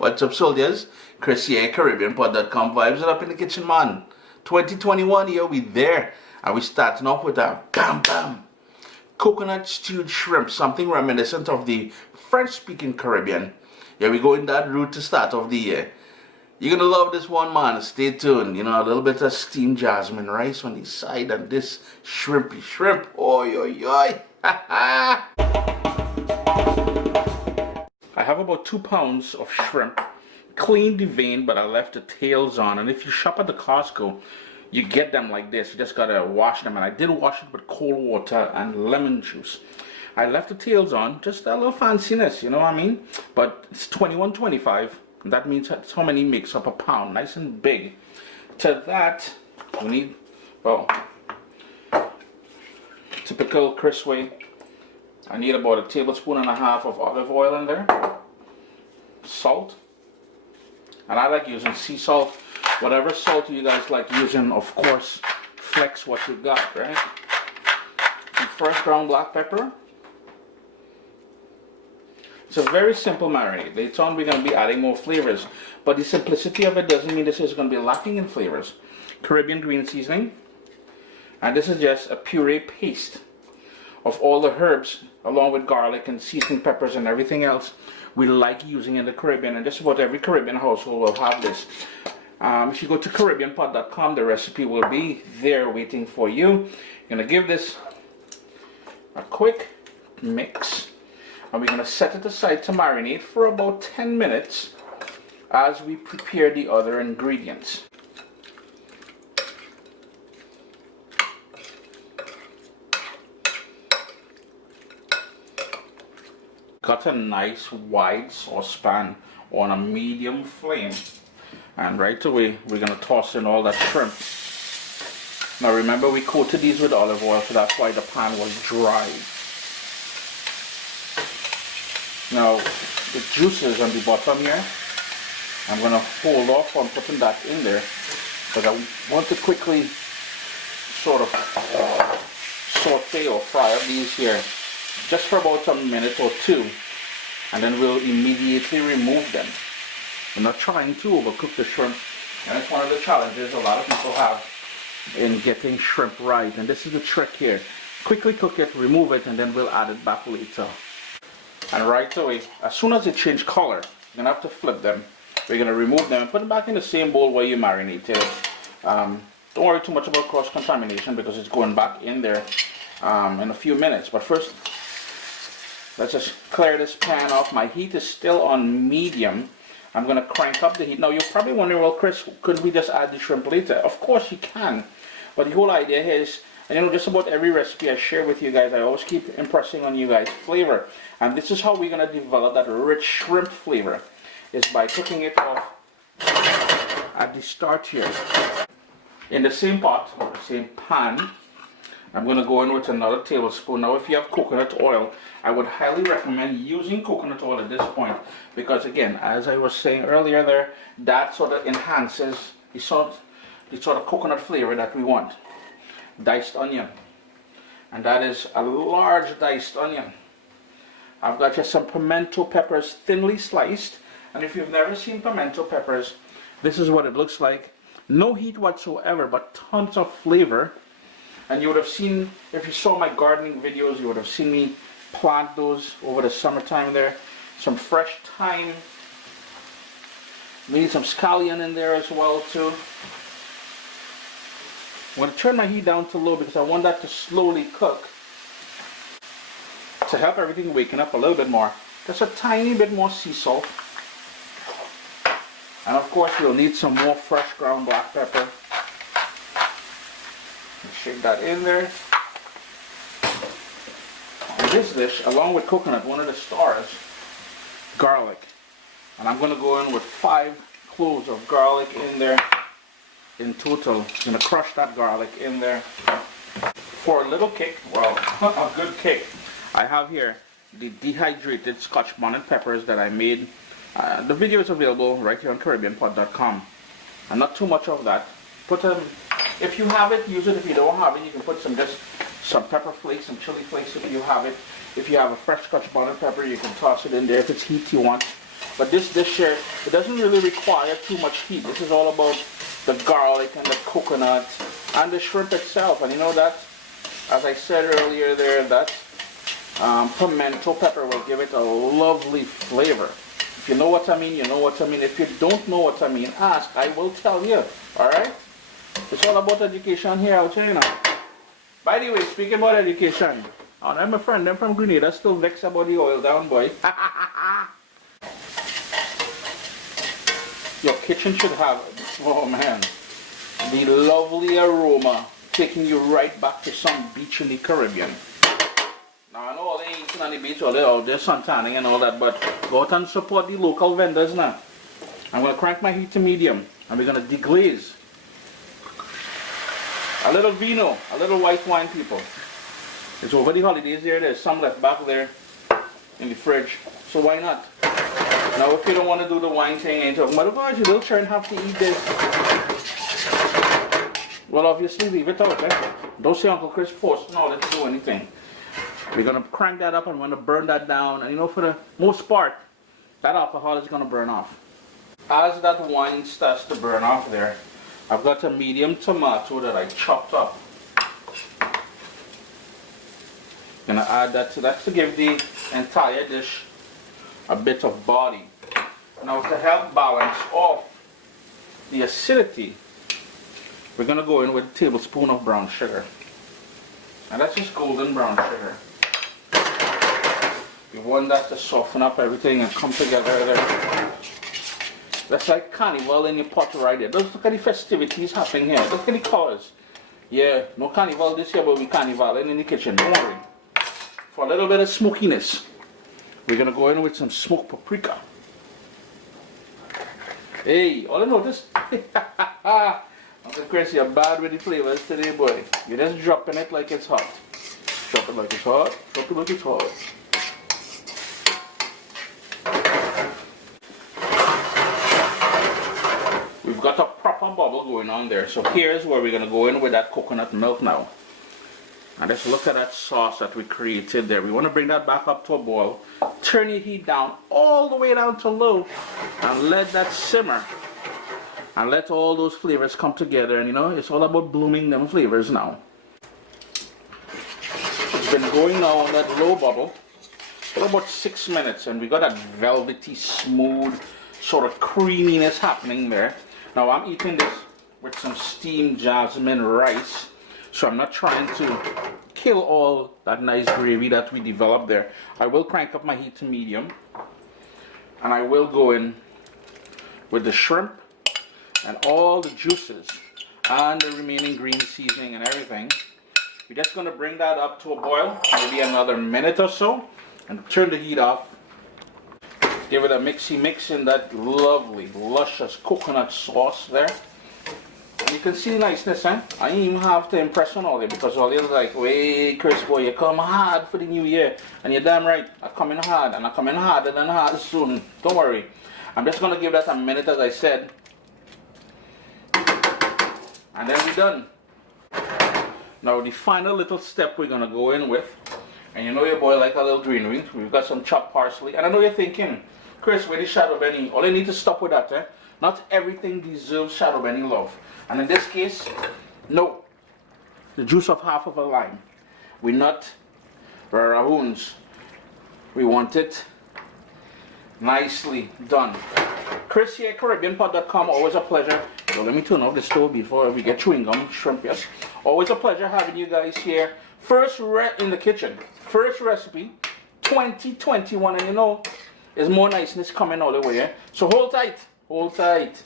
What's up, soldiers? Chris here, CaribbeanPod.com. Vibes it up in the kitchen, man. 2021, here we there. And we starting off with a bam bam coconut stewed shrimp, something reminiscent of the French-speaking Caribbean. Here we go in that route to start off the year. You're gonna love this one, man. Stay tuned. You know, a little bit of steamed jasmine rice on the side and this shrimpy shrimp. Oi, oi, oi. I have about 2 pounds of shrimp. Cleaned the vein, but I left the tails on. And if you shop at the Costco, you get them like this. You just gotta wash them. And I did wash it with cold water and lemon juice. I left the tails on, just a little fanciness, you know what I mean? But it's $21.25. That means that's how many makes up a pound, nice and big. To that, we need, well, typical Chris way. I need about 1.5 tablespoons of olive oil in there. Salt. And I like using sea salt. Whatever salt you guys like using, of course, flex what you got, right? Some fresh ground black pepper. It's a very simple marinade. Later on we're going to be adding more flavors. But the simplicity of it doesn't mean this is going to be lacking in flavors. Caribbean green seasoning. And this is just a puree paste of all the herbs along with garlic and seasoning peppers and everything else we like using in the Caribbean. And just about every Caribbean household will have this. If you go to CaribbeanPod.com, the recipe will be there waiting for you. You're going to give this a quick mix. And we're going to set it aside to marinate for about 10 minutes as we prepare the other ingredients. Got a nice wide saucepan on a medium flame. And right away we're going to toss in all that shrimp. Now remember, we coated these with olive oil, so that's why the pan was dry. Now, the juices on the bottom here, I'm going to hold off on putting that in there because I want to quickly sort of saute or fry up these here just for about a minute or two, and then we'll immediately remove them. We're not trying to overcook the shrimp, and it's one of the challenges a lot of people have in getting shrimp right, and this is the trick here. Quickly cook it, remove it, and then we'll add it back later. And right away, as soon as they change color, you're going to have to flip them. We're going to remove them and put them back in the same bowl where you marinated it. Don't worry too much about cross-contamination because it's going back in there in a few minutes. But first, let's just clear this pan off. My heat is still on medium. I'm going to crank up the heat. Now, you're probably wondering, well, Chris, couldn't we just add the shrimp later? Of course you can. But the whole idea here is, and you know, just about every recipe I share with you guys, I always keep impressing on you guys flavor. And this is how we're going to develop that rich shrimp flavor, is by cooking it off at the start here. In the same pot, or the same pan, I'm going to go in with another tablespoon. Now, if you have coconut oil, I would highly recommend using coconut oil at this point. Because again, as I was saying earlier there, that sort of enhances the sort of coconut flavor that we want. Diced onion, and that is a large diced onion. I've got just some pimento peppers thinly sliced, and if you've never seen pimento peppers, this is what it looks like. No heat whatsoever, but tons of flavor. And you would have seen, if you saw my gardening videos, you would have seen me plant those over the summertime there. Some fresh thyme. We need some scallion in there as well too. I'm going to turn my heat down to low because I want that to slowly cook. To help everything waken up a little bit more, just a tiny bit more sea salt. And of course we'll need some more fresh ground black pepper. Shake that in there. In this dish, along with coconut, one of the stars, garlic. And I'm going to go in with 5 cloves of garlic in there. In total, I'm going to crush that garlic in there for a little kick. Well, a good kick. I have here the dehydrated Scotch Bonnet peppers that I made. The video is available right here on CaribbeanPod.com. And not too much of that. Put them, if you have it, use it. If you don't have it, you can put some pepper flakes, some chili flakes if you have it. If you have a fresh Scotch Bonnet pepper, you can toss it in there if it's heat you want. But this dish here, it doesn't really require too much heat. This is all about the garlic and the coconut and the shrimp itself. And you know that, as I said earlier there, that pimento pepper will give it a lovely flavor. If you know what I mean, you know what I mean. If you don't know what I mean, ask. I will tell you. Alright? It's all about education here out here, you know. By the way, speaking about education, I'm a friend, them from Grenada, still vexed about the oil down, boy. Your kitchen should have, oh man, the lovely aroma taking you right back to some beach in the Caribbean. Now I know all they eating on the beach, all they're suntanning and all that, but go out and support the local vendors now. I'm going to crank my heat to medium, and we're going to deglaze. A little vino, a little white wine, people. It's over the holidays here, there's some left back there in the fridge, so why not? Now if you don't want to do the wine thing and talk, motherfucker, you little children have to eat this. Well, obviously leave it out, eh? Don't say Uncle Chris forced no, let's do anything. We're going to crank that up and we're going to burn that down, and you know, for the most part, that alcohol is going to burn off. As that wine starts to burn off there, I've got a medium tomato that I chopped up. Gonna add that to that to give the entire dish a bit of body. Now to help balance off the acidity, we're gonna go in with a tablespoon of brown sugar. And that's just golden brown sugar. We want that to soften up everything and come together there. That's like carnival in your pot right there. Let's look at the festivities happening here. Look at the colors. Yeah, no carnival this year, but we carnival in the kitchen. Don't worry. For a little bit of smokiness, we're going to go in with some smoked paprika. Hey, all I noticed, Uncle Chris, you're bad with the flavors today, boy. You're just dropping it like it's hot. Drop it like it's hot. Drop it like it's hot. We've got a proper bubble going on there. So here's where we're going to go in with that coconut milk now. And let's look at that sauce that we created there. We want to bring that back up to a boil. Turn your heat down all the way down to low. And let that simmer. And let all those flavors come together. And you know, it's all about blooming them flavors now. It's been going now on that low bubble for about 6 minutes. And we got that velvety, smooth, sort of creaminess happening there. Now I'm eating this with some steamed jasmine rice. So I'm not trying to kill all that nice gravy that we developed there. I will crank up my heat to medium. And I will go in with the shrimp and all the juices and the remaining green seasoning and everything. We're just going to bring that up to a boil, maybe another minute or so, and turn the heat off. Give it a mixy mix in that lovely, luscious coconut sauce there. And you can see the niceness, eh? I didn't even have to impress on all you because all you're like, wait, Chris, boy, you come hard for the new year. And you're damn right, I'm coming hard, and I'm coming harder than hard soon. Don't worry. I'm just going to give that a minute, as I said. And then we're done. Now, the final little step we're going to go in with, and you know your boy like a little greenery. We've got some chopped parsley. And I know you're thinking, Chris, where is shadow benny? All I need to stop with that, eh? Not everything deserves shadow benny love. And in this case, no. The juice of half of a lime. We're not rahoons. We want it nicely done. Chris here, CaribbeanPot.com. Always a pleasure. So let me turn off the stove before we get chewing gum, shrimp, yes. Always a pleasure having you guys here. First in the kitchen. First recipe, 2021. And you know, there's more niceness coming all the way. Eh? So hold tight. Hold tight.